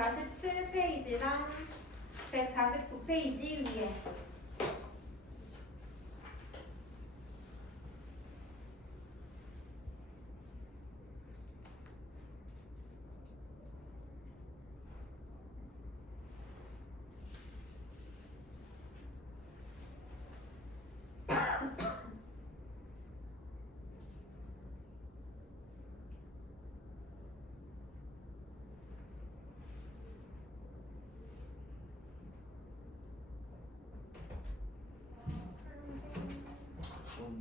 147페이지랑 149페이지 위에.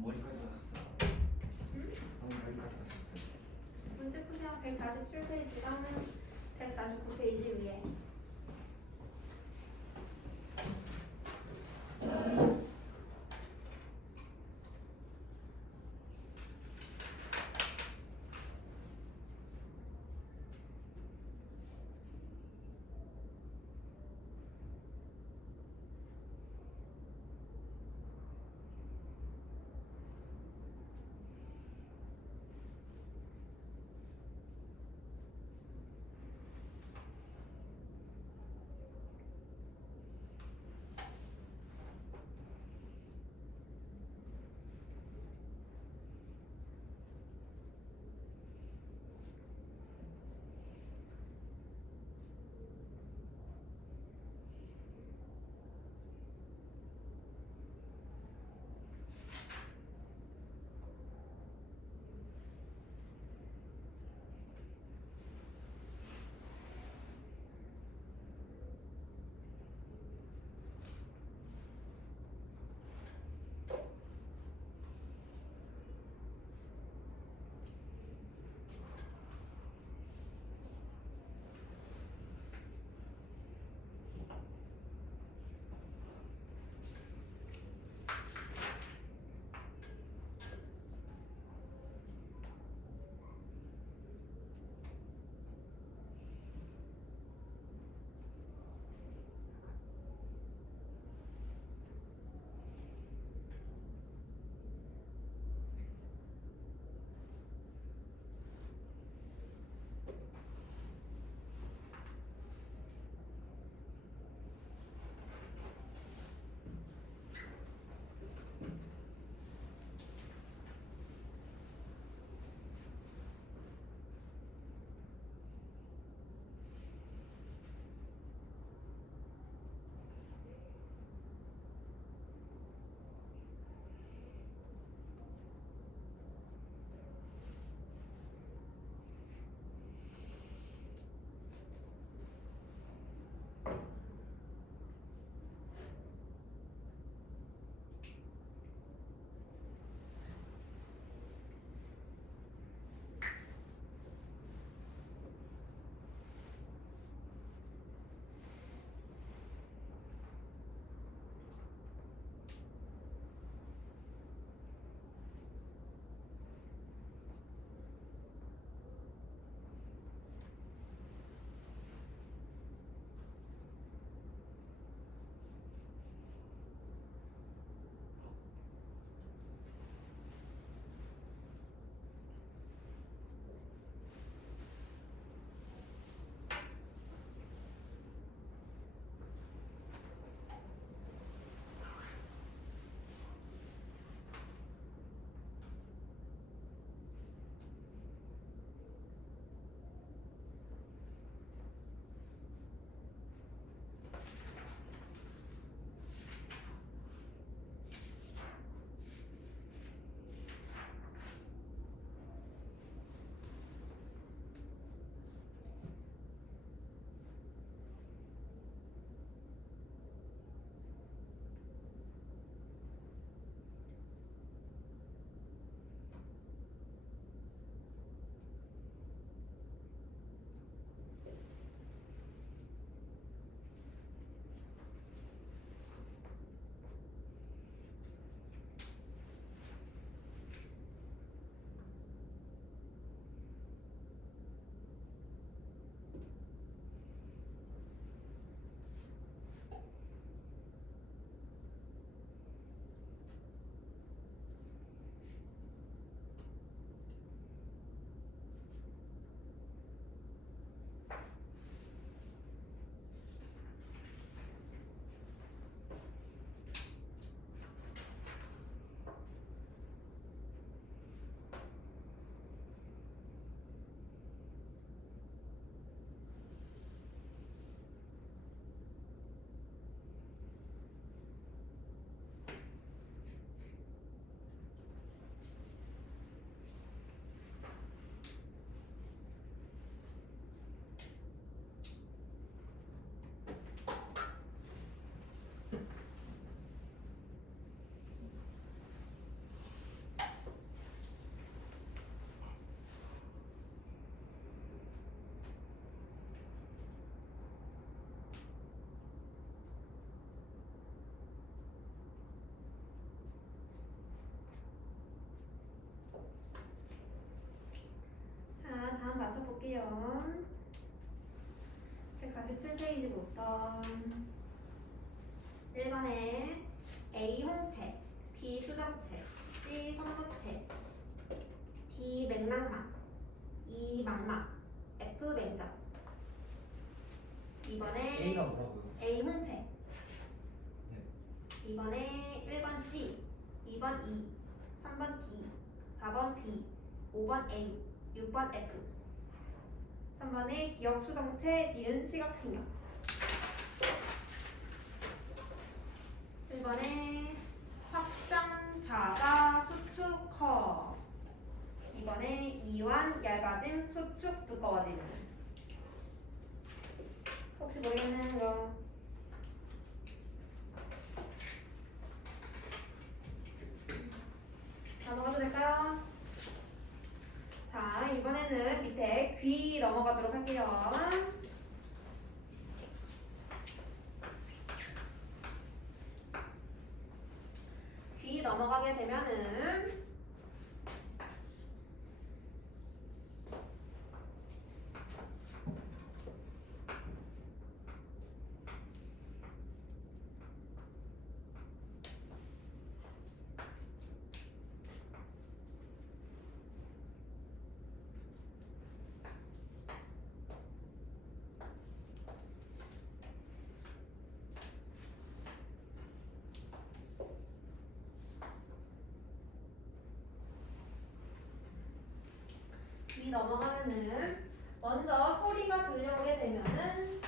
머리까지 왔어. 응? 머리까지 왔었어. 문제 푸세요. 147페이지랑 149페이지 위에. 할게요. 147페이지부터 1번에 A 홍채, B 수정채, C 선구채, D 맥락막, E 망막, F 맹점. 2번에 A가 뭐라고요? A 홍채. 네. 2번에 1번 C, 2번 E, 3번 D, 4번 B, 5번 A, 6번 F. 3번에 기억 수정체, 니은 시각신경. 1번에 확장, 작아, 수축, 커. 2번에 이완, 얇아짐, 수축, 두꺼워짐. 혹시 모르겠는 거 넘어가도 될까요? 자, 이번에는 밑에 귀 넘어가도록 할게요. 귀 넘어가게 되면은 귀 넘어가면은 먼저 소리가 들려오게 되면은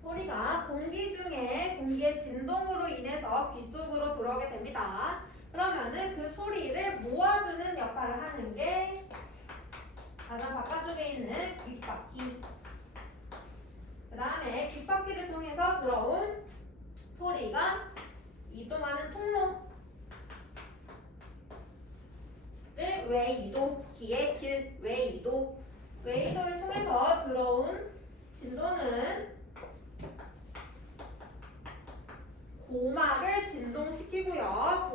소리가 공기 중에 공기의 진동으로 인해서 귀 속으로 들어오게 됩니다. 그러면은 그 소리를 모아주는 역할을 하는 게 가장 바깥쪽에 있는 귓바퀴. 그 다음에 귓바퀴를 통해서 들어온 소리가 이동하는 통로를 외이도, 귀의 길, 외이도. 외이도를 통해서 들어온 진동은 고막을 진동시키고요.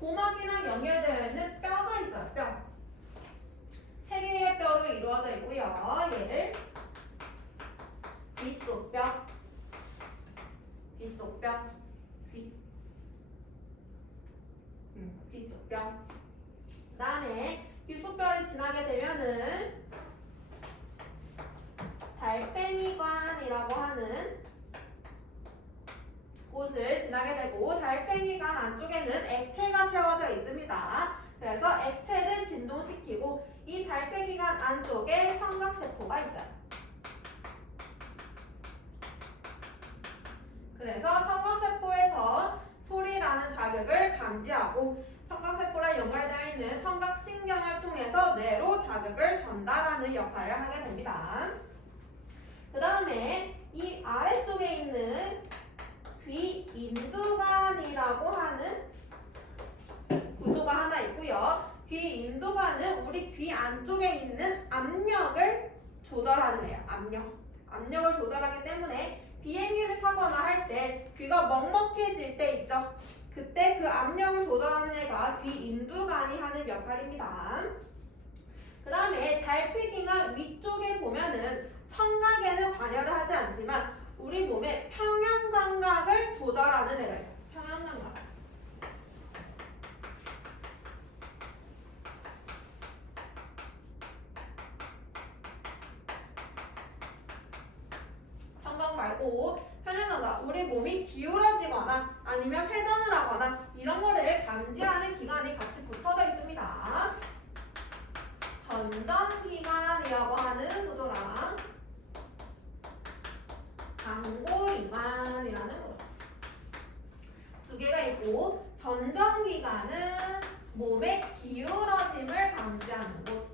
고막이랑 연결되어 있는 뼈가 있어요. 뼈. 세 개의 뼈로 이루어져 있고요. 얘를 귓속뼈, 귓속뼈, 귓속뼈. 그 다음에 귓속뼈를 지나게 되면은 달팽이관이라고 하는 곳을 지나게 되고, 달팽이관 안쪽에는 액체가 채워져 있습니다. 그래서 액체를 진동시키고 이 달팽이관 안쪽에 청각세포가 있어요. 그래서 청각세포에서 소리라는 자극을 감지하고 청각세포랑 연결되어 있는 청각신경을 통해서 뇌로 자극을 전달하는 역할을 하게 됩니다. 그 다음에 이 아래쪽에 있는 귀 인두관이라고 하는 구조가 하나 있고요. 귀 인두관은 우리 귀 안쪽에 있는 압력을 조절하는 애예요. 압력을 조절하기 때문에 비행기를 타거나 할 때 귀가 먹먹해질 때 있죠. 그때 그 압력을 조절하는 애가 귀 인두관이 하는 역할입니다. 그 다음에 달팽이관 위쪽에 보면은 청각에는 관여를 하지 않지만 우리 몸의 평형감각을 조절하는 애가 있어요. 평형감각. 청각 말고 평형감각. 우리 몸이 기울어지거나 아니면 회전을 하거나 이런 거를 감지하는 기관이 같이 붙어져 있습니다. 전전기관이라고 하는 구조랑 방골이관이라는 거. 두 개가 있고, 전전기관은 몸의 기울어짐을 감지하는 곳.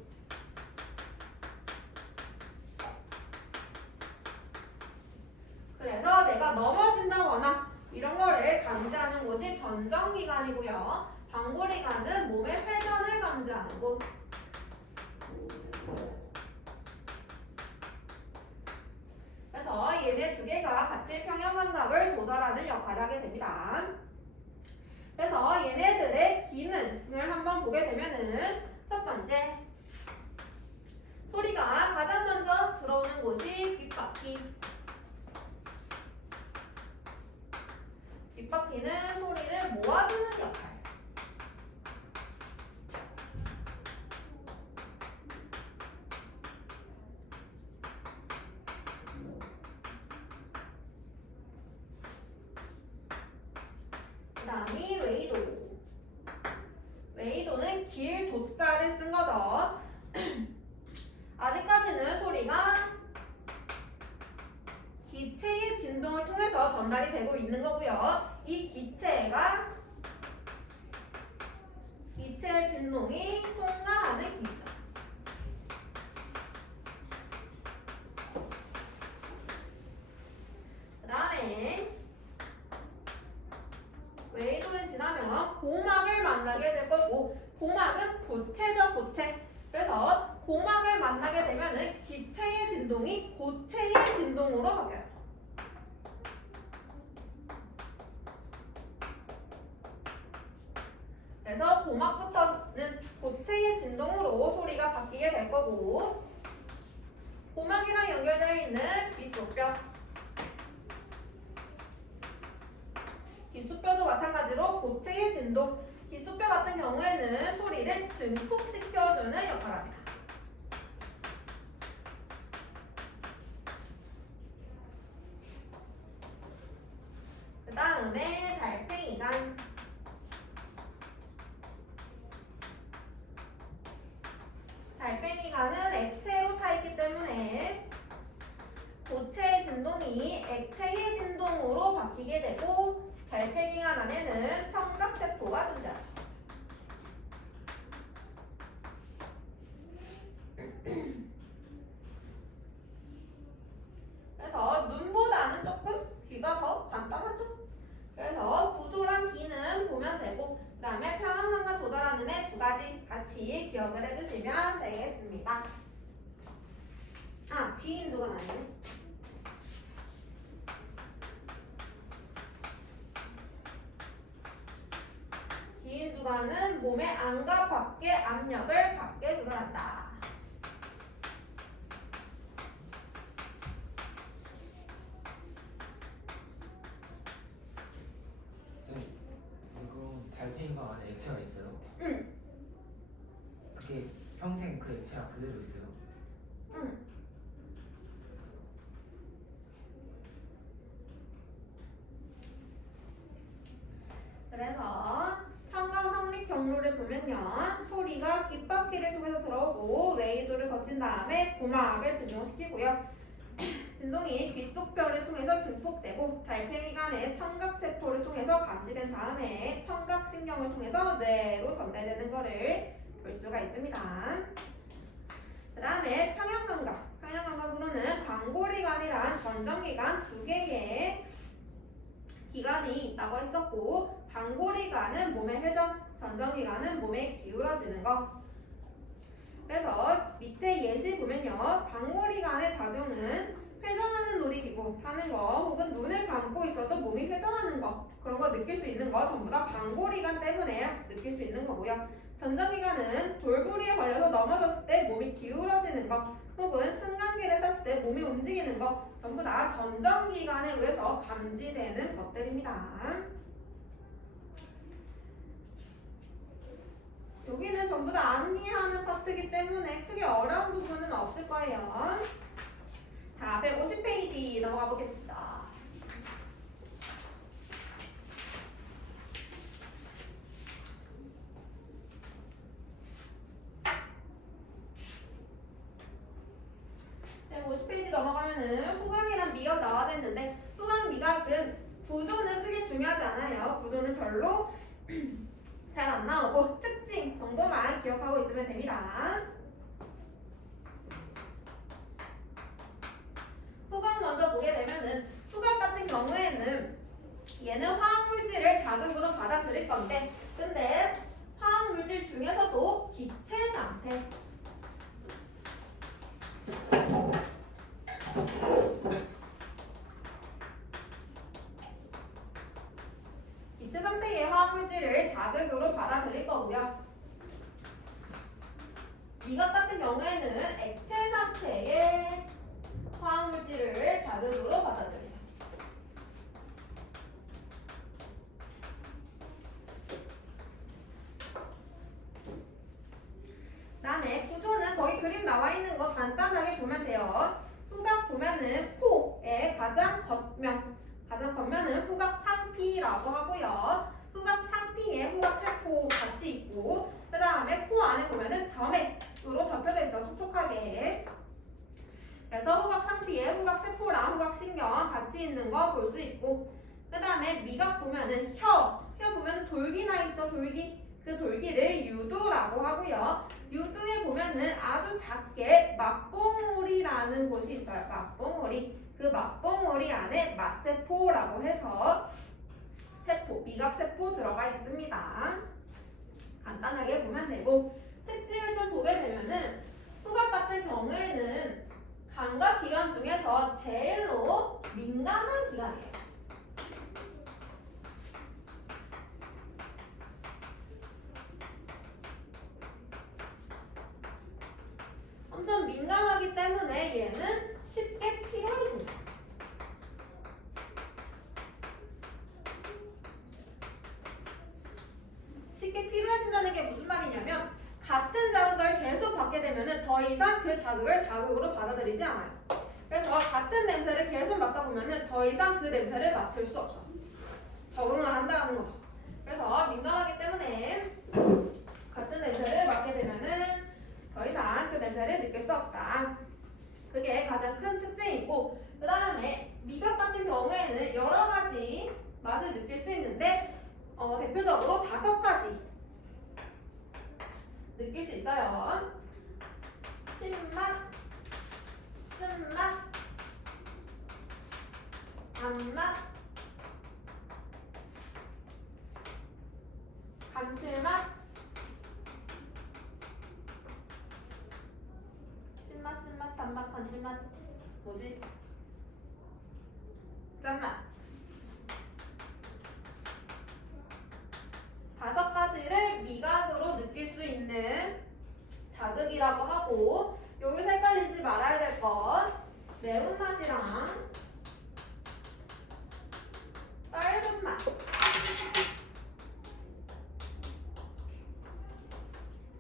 그래서 내가 넘어진다거나 이런 거를 감지하는 곳이 전전기관이고요. 방골이관은 몸의 회전을 감지하는 곳. 그래서 얘네 두 개가 같이 평형감각을 조절하는 역할을 하게 됩니다. 그래서 얘네들의 기능을 한번 보게 되면은 첫 번째 소리가 가장 먼저 들어오는 곳이 귓바퀴. 귓바퀴는 소리를 모아주는 역할. 그 다음이 웨이도. 웨이도는 길 도자를 쓴 거죠. 아직까지는 소리가 기체의 진동을 통해서 전달이 되고 있는 거고요. 이 기체의 진동이 통과하는 기체. 그 다음에 웨이도를 지나면 고막을 만나게 될 거고, 고막은 고체죠, 고체. 그래서 고막을 만나게 되면은 기체의 진동이 고체의 진동으로 바뀌어요. 그래서 고막부터는 고체의 진동으로 소리가 바뀌게 될 거고, 고막이랑 연결되어 있는 귓속뼈. 귓속뼈도 마찬가지로 고체의 진동. 귓속뼈 같은 경우에는 소리를 증폭시켜주는 역할을 합니다. 그 다음에 달팽이관. 달팽이관은 액체로 차있기 때문에 고체의 진동이 액체의 진동으로 바뀌게 되고, 달팽이관 안에는 청각세포가 존재합니다. 그래서 눈보다는 조금 귀가 더 간단하죠. 그래서 구조랑 귀는 보면 되고, 그 다음에 평형감각 조절하는 애 두 가지 같이 기억을 해주시면 되겠습니다. 아, 귀 인두가 아니네. 기인두관은 몸의 안과 밖의 압력을 같게 조절한다. 쌤, 그럼 달팽이가 안에 액체가 있어요? 응. 그게 평생 그 액체가 그대로 있어요? 응. 그래서 청각성립 경로를 보면요, 소리가 귓바퀴를 통해서 들어오고 웨이도를 거친 다음에 고막을 진동시키고요. 진동이 귓속뼈를 통해서 증폭되고, 달팽이관의 청각세포를 통해서 감지된 다음에 청각신경을 통해서 뇌로 전달되는 것을 볼 수가 있습니다. 그 다음에 평형감각. 평형감각으로는 광고리관이란 전정기관 두 개의 기관이 있다고 했었고, 방고리관은 몸의 회전, 전정기관은 몸에 기울어지는 거. 그래서 밑에 예시 보면요, 방고리관의 작용은 회전하는 놀이기구 타는 거, 혹은 눈을 감고 있어도 몸이 회전하는 거, 그런 거 느낄 수 있는 거 전부 다 방고리관 때문에 느낄 수 있는 거고요. 전정기관은 돌부리에 걸려서 넘어졌을 때 몸이 기울어지는 거, 혹은 승강기를 탔을 때 몸이 움직이는 거, 전부 다 전정기관에 의해서 감지되는 것들입니다. 여기는 전부 다 암기하는 파트이기 때문에 크게 어려운 부분은 없을 거예요. 자, 150페이지 넘어가 보겠습니다. 넘어가면은 후각이랑 미각 나와야 되는데, 후각 미각은 구조는 크게 중요하지 않아요. 구조는 별로 잘 안 나오고 특징 정도만 기억하고 있으면 됩니다. 후각 먼저 보게 되면은, 후각 같은 경우에는 얘는 화학물질을 자극으로 받아들일 건데, 근데 화학물질 중에서도 기체 상태, 기체 상태의 화학물질을 자극으로 받아들일 거고요. 미각 같은 경우에는 액체 상태의 화학물질을 자극으로 받아들여요. 그다음에 구조는 거기 그림 나와 있는 거 간단하게 보면 돼요. 후각 보면은 포의 가장 겉면은 후각 상피라고 하고요. 후각 상피에 후각 세포 같이 있고, 그 다음에 포 안에 보면은 점액으로 덮여져 있죠. 촉촉하게. 그래서 후각 상피에 후각 세포랑 후각 신경 같이 있는 거 볼 수 있고, 그 다음에 미각 보면은 혀 보면은 돌기나 있죠. 돌기. 그 돌기를 유두라고 하고요. 유두에 보면은 아주 작게 맛봉우리라는 곳이 있어요. 맛봉우리. 그 맛봉우리 안에 맛세포라고 해서 세포, 미각세포 들어가 있습니다. 간단하게 보면 되고, 특징을 좀 보게 되면은 후각 같은 경우에는 감각기관 중에서 제일로 민감한 기관이에요. 엄청 민감하기 때문에 얘는 쉽게 피로해집니다. 쉽게 피로해진다는 게 무슨 말이냐면 같은 자극을 계속 받게 되면 더 이상 그 자극을 자극으로 받아들이지 않아요. 그래서 같은 냄새를 계속 맡다 보면 더 이상 그 냄새를 맡을 수 없어. 적응을 한다는 거죠. 그래서 민감하기 때문에 같은 냄새를 맡게 되면은 더 이상 그 냄새를 느낄 수 없다. 그게 가장 큰 특징이고, 그 다음에 미각 같은 경우에는 여러 가지 맛을 느낄 수 있는데 대표적으로 5가지 느낄 수 있어요. 신맛, 쓴맛, 단맛, 감칠맛, 신맛, 쓴맛, 단맛, 감칠맛, 뭐지? 짠맛. 5가지를 미각으로 느낄 수 있는 자극이라고 하고, 여기서 헷갈리지 말아야 될 건 매운맛이랑 떫은 맛.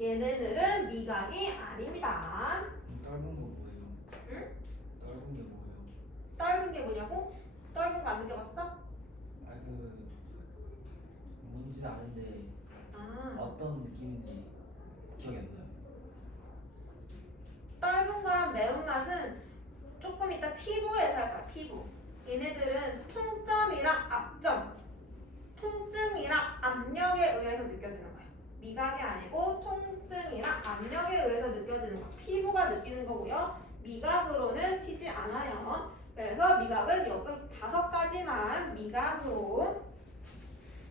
얘네들은 미각이 아닙니다. 떫은 거 뭐예요? 응? 떫은 게 뭐예요? 떫은 게 뭐냐고? 떫은 거 안 느껴봤어? 뭔지는 아는데 아, 어떤 느낌인지 기억이 안 나요. 떫은 거랑 매운맛은 조금 이따 피부에서 할 거야. 피부. 얘네들은 통점이랑 압점, 통증이랑 압력에 의해서 느껴지는 거예요. 미각이 아니고 통증이랑 압력에 의해서 느껴지는 거. 피부가 느끼는 거고요. 미각으로는 치지 않아요. 그래서 미각은 여기 5가지만 미각으로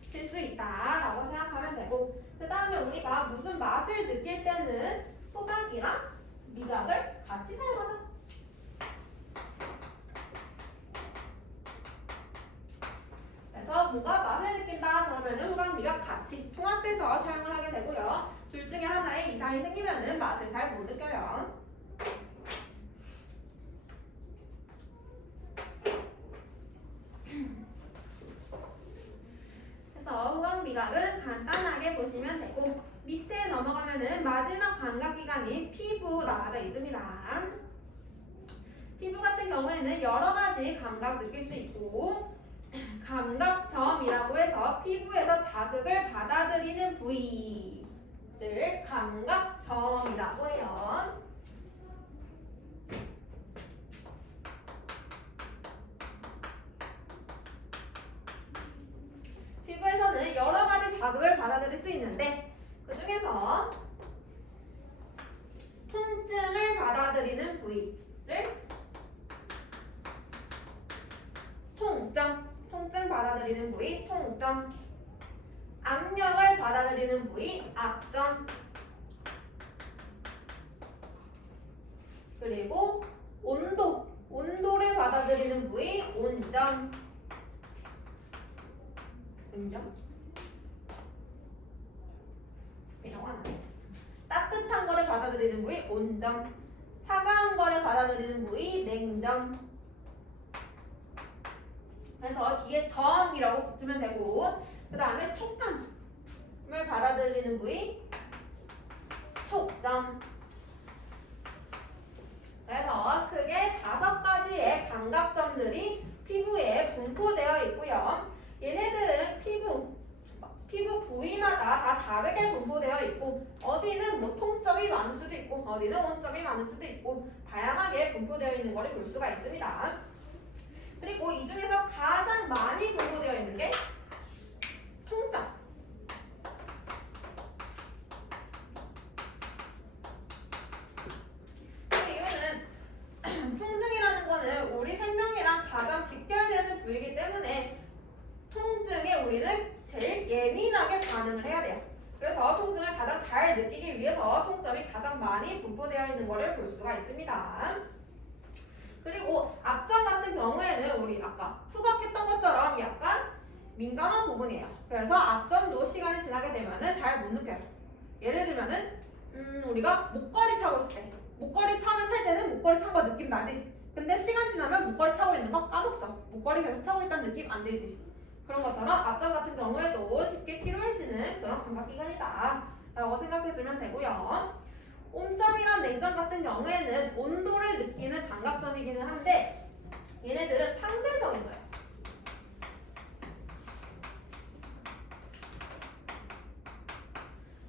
칠 수 있다라고 생각하면 되고, 그 다음에 우리가 무슨 맛을 느낄 때는 후각이랑 미각을 같이 사용하자. 그래서 뭔가 맛을 느낀다 그러면은 후각, 미각 같이 통합해서 사용을 하게 되고요. 둘 중에 하나에 이상이 생기면은 맛을 잘 못 느껴요. 그래서 후각, 미각은 간단하게 보시면 되고, 밑에 넘어가면은 마지막 감각기관인 피부 나와져 있습니다. 피부 같은 경우에는 여러 가지 감각 느낄 수 있고, 감각점이라고 해서 피부에서 자극을 받아들이는 부위를 감각점이라고 해요. 피부에서는 여러 가지 자극을 받아들일 수 있는데, 그 중에서 통증을 받아들이는 부위를 통증 받아들이는 부위 통점, 압력을 받아들이는 부위 압점, 그리고 온도를 받아들이는 부위 온점. 이라고 하는데, 따뜻한 거를 받아 받아들이는 부위 온점, 차가운 거를 받아들이는 부위 냉점. 그래서 뒤에 점이라고 붙이면 되고, 그 다음에 촉감을 받아들이는 부위 촉점. 그래서 크게 5가지의 감각점들이 피부에 분포되어 있고요. 얘네들은 피부 부위마다 다 다르게 분포되어 있고, 어디는 뭐 통점이 많을 수도 있고, 어디는 온점이 많을 수도 있고, 다양하게 분포되어 있는 것을 볼 수가 있습니다. 그리고 이 중에서 가장 많이 분포되어 있는 게 통점. 통증이라는 거는 우리 생명이랑 가장 직결되는 부위이기 때문에 통증에 우리는 제일 예민하게 반응을 해야 돼요. 그래서 통증을 가장 잘 느끼기 위해서 통점이 가장 많이 분포되어 있는 것을 볼 수가 있습니다. 그리고 앞점 같은 경우에는 우리 아까 후각했던 것처럼 약간 민감한 부분이에요. 그래서 앞점도 시간이 지나게 되면은 잘 못 느껴요. 예를 들면은 우리가 목걸이 차고 있을 때, 목걸이 차면 찰 때는 목걸이 찬 거 느낌 나지? 근데 시간 지나면 목걸이 차고 있는 거 까먹죠? 목걸이 계속 차고 있다는 느낌 안 들지? 그런 것처럼 앞점 같은 경우에도 쉽게 피로해지는 그런 감각기관이다 라고 생각해주면 되고요. 온점이랑 냉점 같은 경우에는 온도를 느끼는 감각점이기는 한데, 얘네들은 상대적인 거예요.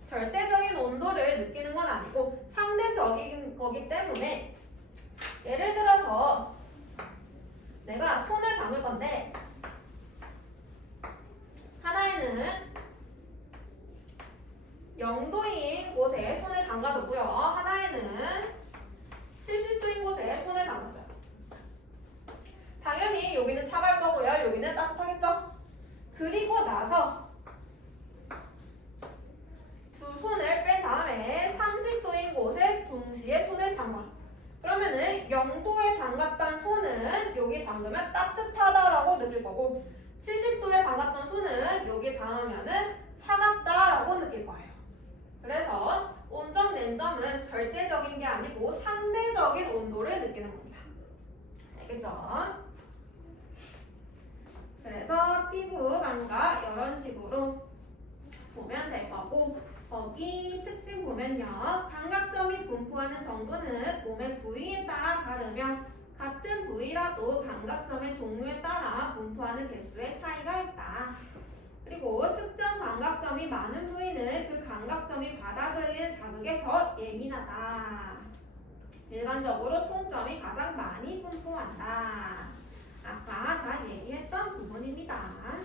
절대적인 온도를 느끼는 건 아니고 상대적인 거기 때문에, 예를 들어서 내가 손을 감을 건데 하나에는 0도인 곳에 손을 담가두고요, 하나에는 70도인 곳에 손을 담았어요. 당연히 여기는 차가울 거고요, 여기는 따뜻하겠죠? 그리고 나서 두 손을 뺀 다음에 30도인 곳에 동시에 손을 담가. 그러면은 0도에 담갔던 손은 여기 담그면 따뜻하다라고 느낄 거고, 70도에 담갔던 손은 여기 닿으면은 차갑다라고 느낄 거예요. 그래서 온점, 냉점은 절대적인 게 아니고 상대적인 온도를 느끼는 겁니다. 알겠죠? 그래서 피부 감각 이런 식으로 보면 될 거고, 거기 특징 보면요, 감각점이 분포하는 정도는 몸의 부위에 따라 다르며 같은 부위라도 감각점의 종류에 따라 분포하는 개수의 차이가 있다. 그리고 특정 감각점이 많은 부위는 그 감각점이 받아들이는 자극에 더 예민하다. 일반적으로 통점이 가장 많이 분포한다. 아까 다 얘기했던 부분입니다.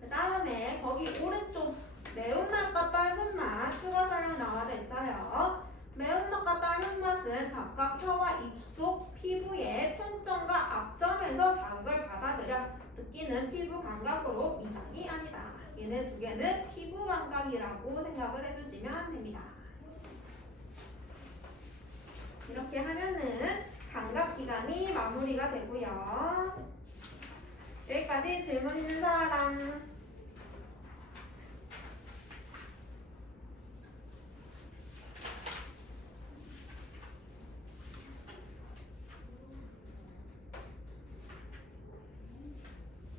그 다음에 거기 오른쪽 매운맛과 떫은 맛 추가 설명 나와져 있어요. 매운맛과 떫은 맛은 각각 혀와 입속, 피부의 통점과 앞점에서 자극을 받아들여 느끼는 피부 감각으로 미각이 아니다. 얘네 두 개는 피부 감각이라고 생각을 해주시면 됩니다. 이렇게 하면은 감각기관이 마무리가 되고요. 여기까지 질문 있는 사람?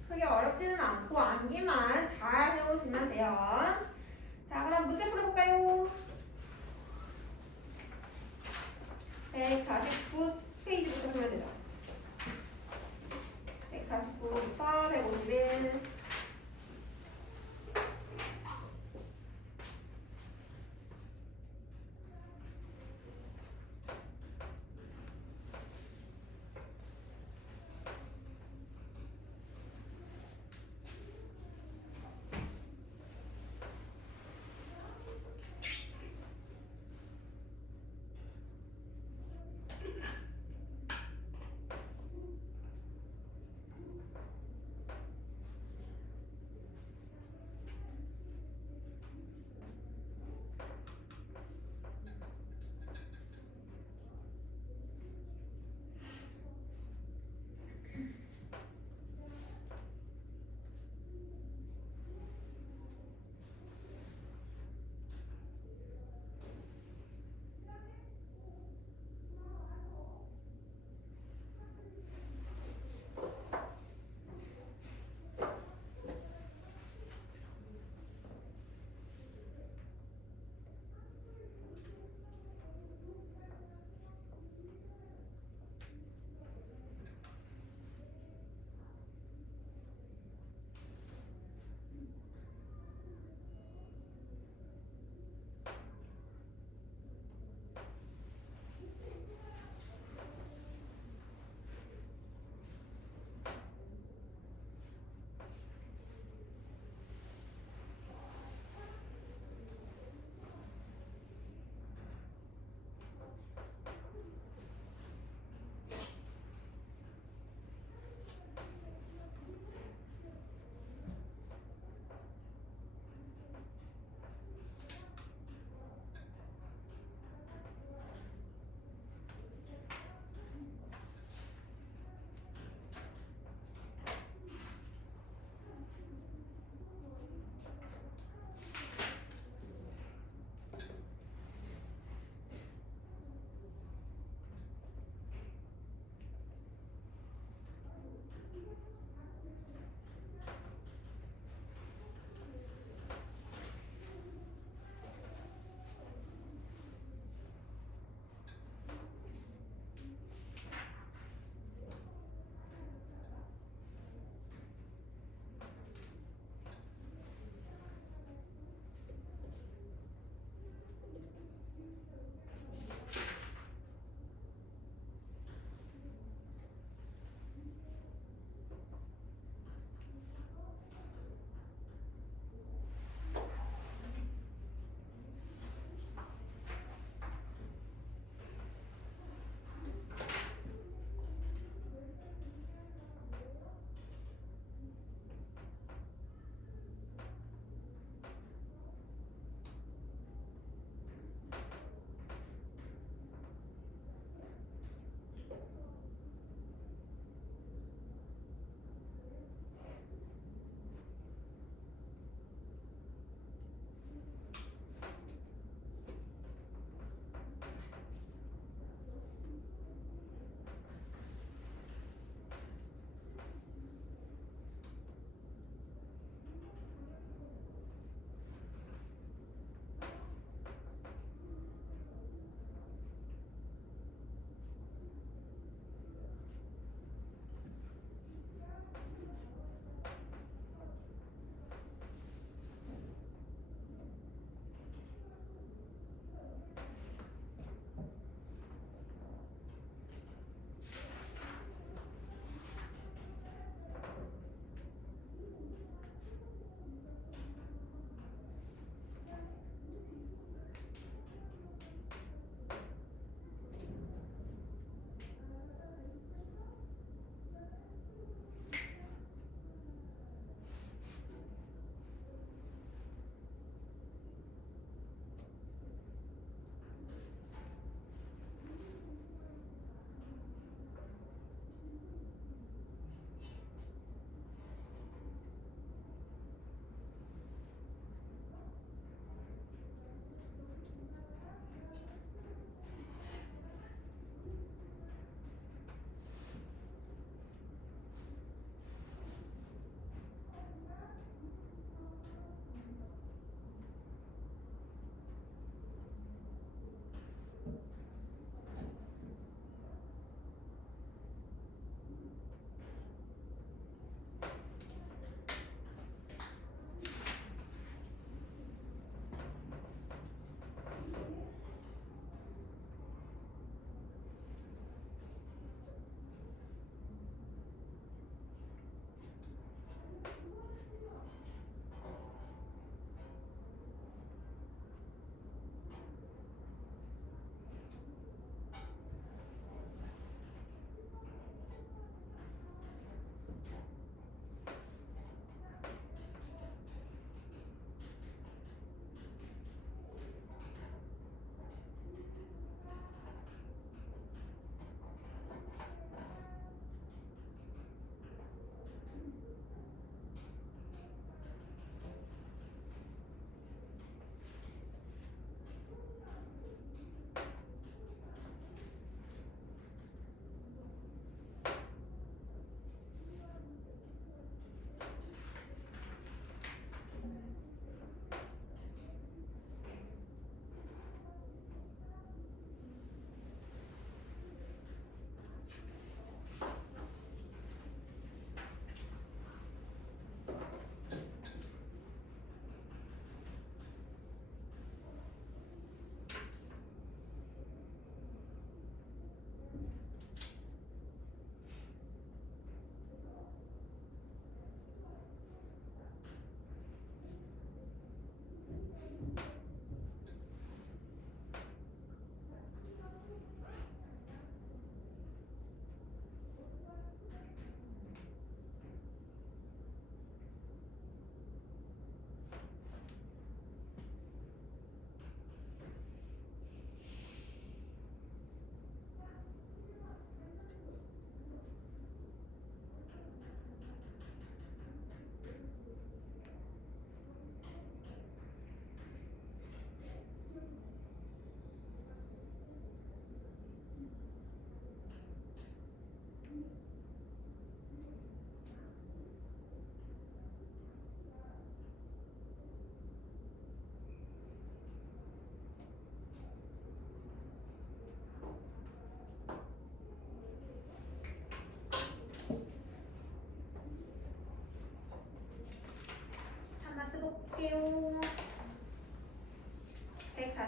크게 어렵지는 않고 암기만 잘 해오시면 돼요. 자, 그럼 문제 풀어볼까요? 149페이지부터 풀면 되죠. 149부터 151.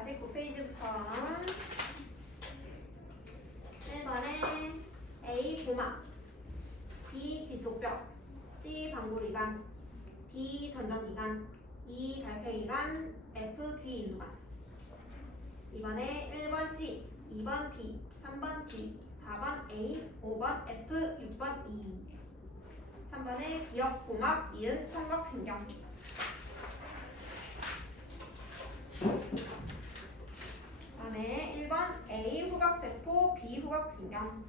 49페이지부터 1번에 A 고막, B 뒷속벽, C 방구리관, D 전정기관, E 달팽이관, F 귀인두관. 이번에 1번 C, 2번 B, 3번 D, 4번 A, 5번 F, 6번 E. 3번에 기역 고막, 이은 청각신경. 다음에 1번 A 후각세포, B 후각신경,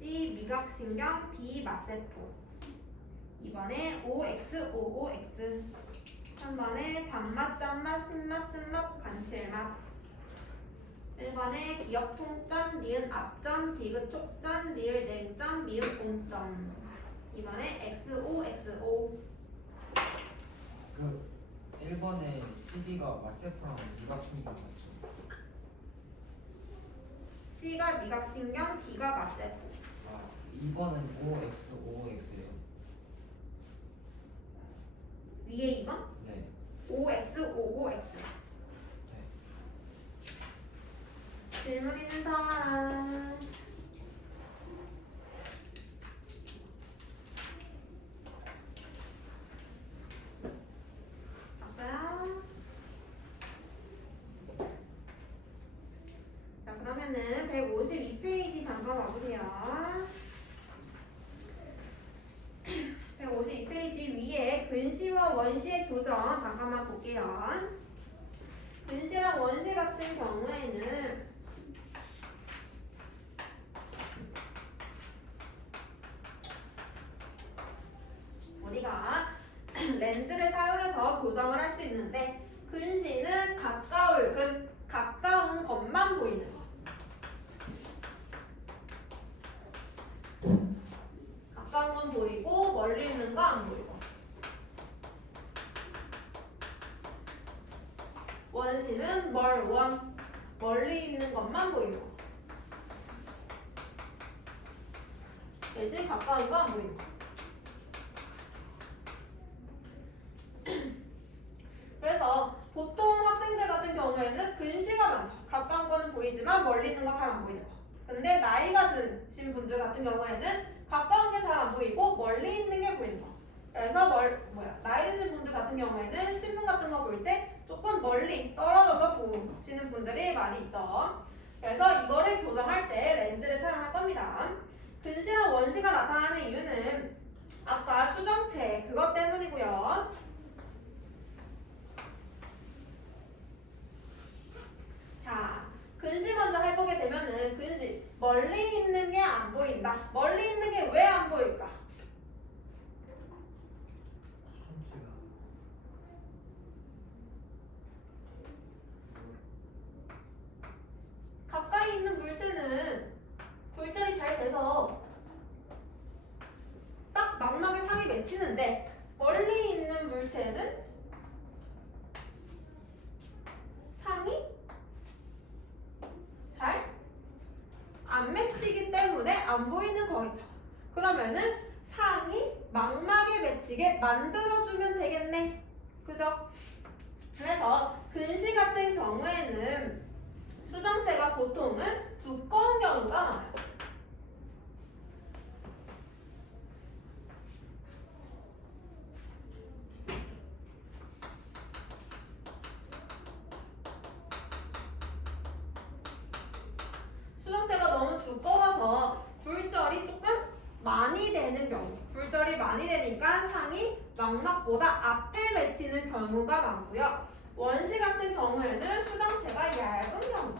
C 미각신경, D 맛세포. 2번에 OX, OOX. 3번에 단맛, 짠맛, 신맛, 쓴맛, 간칠맛. 1번에 기역 통점, 니은 앞점, 디귿 촉점, 리을 냉점, 미음 옹점. 2번에 XO, XO. 그 1번에 CD가 맛세포랑 미각신경 같죠? C가 미각신경, D가 맛세포. 아 2번은 OXOX예요. 위에 2번? 네. OX, OOX. 네. 질문 있는 사람. 없어요? 자, 그러면은 152페이지 잠깐 봐보세요. 152페이지 위에 근시와 원시의 교정 잠깐만 볼게요. 근시랑 원시 같은 경우에는 우리가 렌즈를 사용해서 교정을 할 수 있는데 근시는 가까운 것만 보이는 거. 가까운 건 보이고 멀리 있는 거 안 보이고. 원시는 멀리 있는 것만 보이는 거. 대신 가까운 거 안 보이는 거. 그래서 보통 학생들 같은 경우에는 근시가 많죠. 가까운 거는 보이지만 멀리 있는 거 잘 안 보이는 거. 근데 나이가 드신 분들 같은 경우에는 가까운 게 잘 안 보이고 멀리 있는 게 보이는 거. 그래서 나이 드신 분들 같은 경우에는 신문 같은 거 볼 때 조금 멀리 떨어져서 보시는 분들이 많이 있죠. 그래서 이거를 교정할 때 렌즈를 사용할 겁니다. 근시랑 원시가 나타나는 이유는 아까 수정체 그것 때문이고요. 자, 근시 먼저 해보게 되면은 근시 멀리 있는 게 안 보인다. 멀리 있는 게 왜 안 보일까? 수정체가 가까이 있는 물체는 굴절이 잘 돼서 딱 망막에 상이 맺히는데 멀리 있는 물체는 상이 잘 안 맺히기 때문에 안 보이는 거겠죠. 그러면은 상이 망막에 맺히게 만들어주면 되겠네. 그죠? 그래서 근시 같은 경우에는 수정체가 보통은 두꺼운 경우가 많아요. 수정체가 너무 두꺼워서 굴절이 조금 많이 되는 경우, 굴절이 많이 되니까 상이 망막보다 앞에 맺히는 경우가 많고요. 원시 같은 경우에는 수정체가 얇은 경우.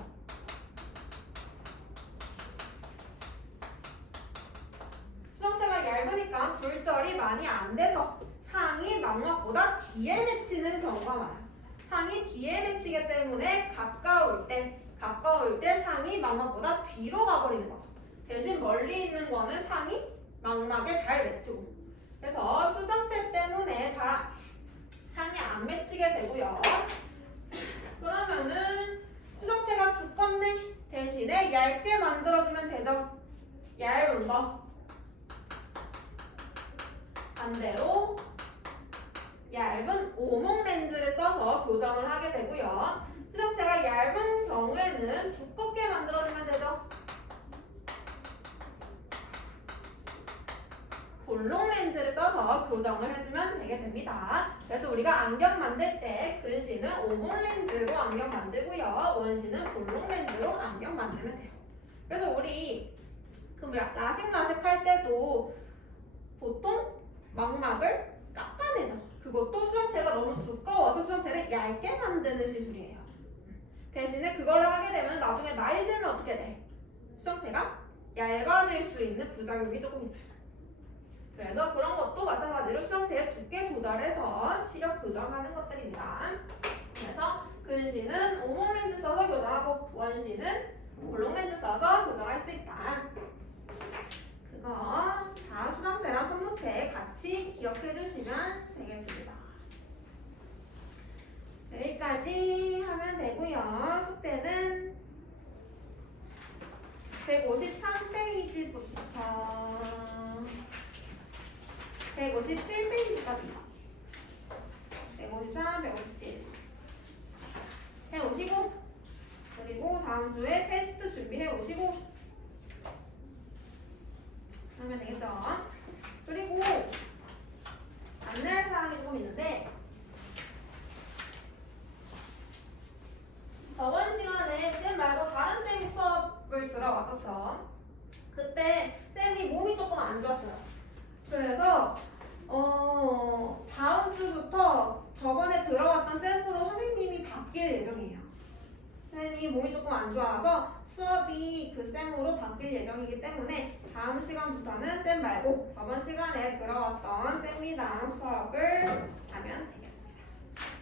수정체가 얇으니까 굴절이 많이 안 돼서 상이 망막보다 뒤에 맺히는 경우가 많아요. 상이 뒤에 맺히기 때문에 가까울 때 상이 망막보다 뒤로 가버리는 거죠. 대신 멀리 있는 거는 상이 망막에 잘 맺히고. 그래서 수정체 때문에 잘 상이 안 맺히게 되고요. 그러면은 수정체가 두껍네. 대신에 얇게 만들어주면 되죠. 얇은 거. 반대로 얇은 오목 렌즈를 써서 교정을 하게 되고요. 수정체가 렌즈는 두껍게 만들어주면 되죠. 볼록 렌즈를 써서 교정을 해주면 되게 됩니다. 그래서 우리가 안경 만들 때 근시는 오목 렌즈로 안경 만들고요. 원시는 볼록 렌즈로 안경 만들면 돼요. 그래서 우리 그 라식 할 때도 보통 망막을 깎아내죠. 그것도 수정체가 너무 두꺼워서 수정체를 얇게 만드는 시술이에요. 대신에 그걸 하게 되면 나중에 나이 들면 어떻게 돼? 수정체가 얇아질 수 있는 부작용이 조금 있어요. 그래서 그런 것도 마찬가지로 수정체의 두께 조절해서 시력 교정하는 것들입니다. 그래서 근시는 오목 렌즈 써서 교정하고 원시는 볼록 렌즈 써서 교정할 수 있다. 그거 다 수정체랑 손목체 같이 기억해 주시면 되겠습니다. 여기까지 하면 되고요. 숙제는 153페이지부터 157페이지까지요. 153, 157 해오시고, 그리고 다음 주에 테스트 준비해 오시고 하면 되겠죠. 그리고 안내할 사항이 조금 있는데, 저번 시간에 쌤 말고 다른 쌤이 수업을 들어왔었죠. 그때 쌤이 몸이 조금 안 좋았어요. 그래서 다음 주부터 저번에 들어왔던 쌤으로 선생님이 바뀔 예정이에요. 선생님이 몸이 조금 안 좋아서 수업이 그 쌤으로 바뀔 예정이기 때문에 다음 시간부터는 쌤 말고 저번 시간에 들어왔던 쌤이랑 수업을 하면 되겠습니다.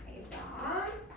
알겠죠?